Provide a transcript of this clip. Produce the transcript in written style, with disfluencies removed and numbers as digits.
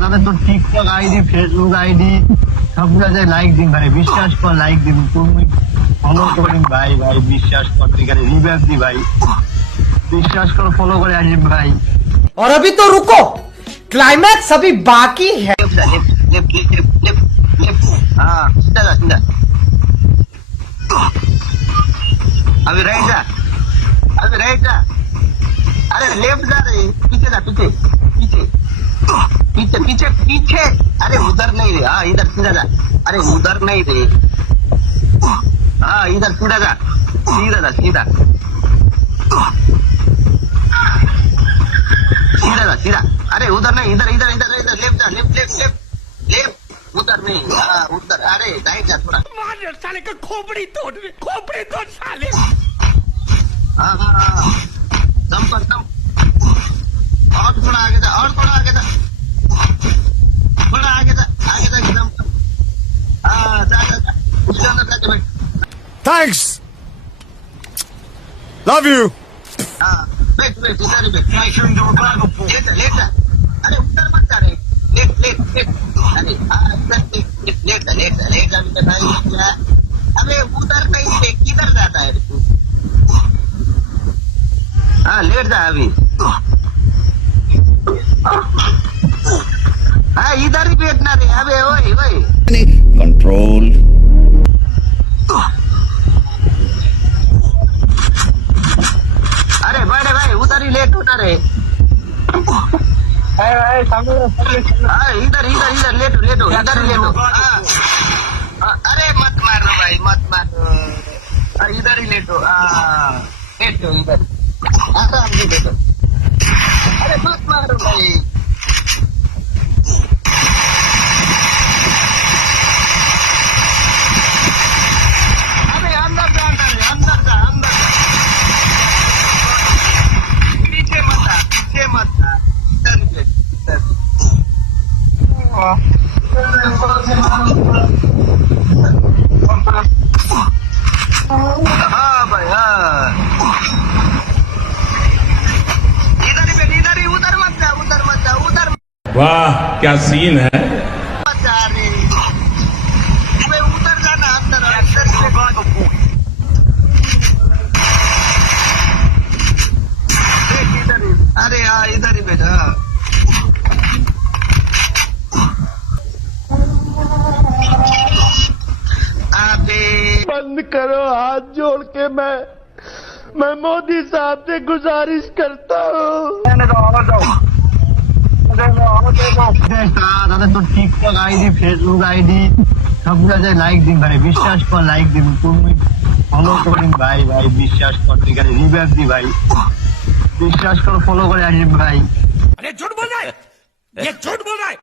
তাদের তো TikTok ID, Facebook ID সবগুলো লাইক দিন ভাই, বিশ্বাস কর লাইক দিন, তুমি ফলো করিন ভাই, ভাই বিশ্বাস কর, ঠিক আছে রিভাইভ দি ভাই, বিশ্বাস কর ফলো করে আসিম ভাই। और अभी तो रुको, क्लाइमैक्स अभी बाकी है। हाँ सीधा जा, सीधा अभी राइट जा, अभी राइट जा, अरे लेफ्ट जा रहे, पीछे जा, पीछे पीछे पीछे पीछे पीछे, अरे उधर नहीं रे, हाँ इधर सीधा जा, अरे उधर नहीं रे, हाँ इधर सीधा जा, सीधा जा, सीधा सीधा जा, सीधा, अरे उधर नहीं, इधर इधर इधर इधर लेफ्ट जा, लेफ्ट लेफ्ट लेफ्ट लेफ्ट, उधर नहीं, हाँ उधर, अरे राइट जा थोड़ा, साले का खोपड़ी तोड़ साले। हाँ हाँ हाँ दम पर दम, और थोड़ा आगे जा, और थोड़ा आगे जा, थोड़ा आगे जा, आगे जा एकदम, हाँ जा जा जा, उसके अंदर जाके बैठ, Thanks. Love you. हाँ बैठ बैठ, इधर ही बैठ, लेट जा, लेट जा, अरे उधर मत जा रे, लेट लेट लेट, अरे हाँ इधर लेट लेट जा, लेट जा, लेट जा, लेट जा, लेट जा, अबे उधर नहीं रे, किधर जाता है तू, हाँ लेट जा अभी, हाँ इधर ही बैठना रे, अबे ओए ओए Control. अरे बड़े भाई उधर ही लेट होना रे, हाँ इधर इधर इधर लेटो लेटो, इधर ही लेटो, हाँ अरे मत मारो भाई, मत मारो, इधर ही लेटो, हाँ लेटो इधर, आराम से लेटो, अरे मत मारो भाई, अरे अंदर जाना रे, अंदर जा, अंदर जा, पीछे मत आ, पीछे मत आ, इधर ही लेट, इधर, हाँ भाई हाँ, इधर ही बैठ, इधर ही, उधर मत जा, उधर मत जा, उधर वाह क्या सीन है। मत जा रे, अबे उधर जाना, अंदर अंदर से बैठ, इधर ही, अरे हाँ इधर ही बैठ, हाँ अबे बंद करो, हाथ जोड़ के मैं मोदी साहब से गुजारिश करता हूँ। তাদের তো টিকটক আইডি, ফেসবুক আইডি সবগুলো লাইক দিন ভাই, বিশ্বাস কর লাইক দিন, তুমি ফলো করিন ভাই, ভাই বিশ্বাস কর, ঠিক আছে রিভাইভ দি ভাই, বিশ্বাস কর ফলো করে আসিম ভাই। अरे झूठ बोल रहा है, ये झूठ बोल रहा है।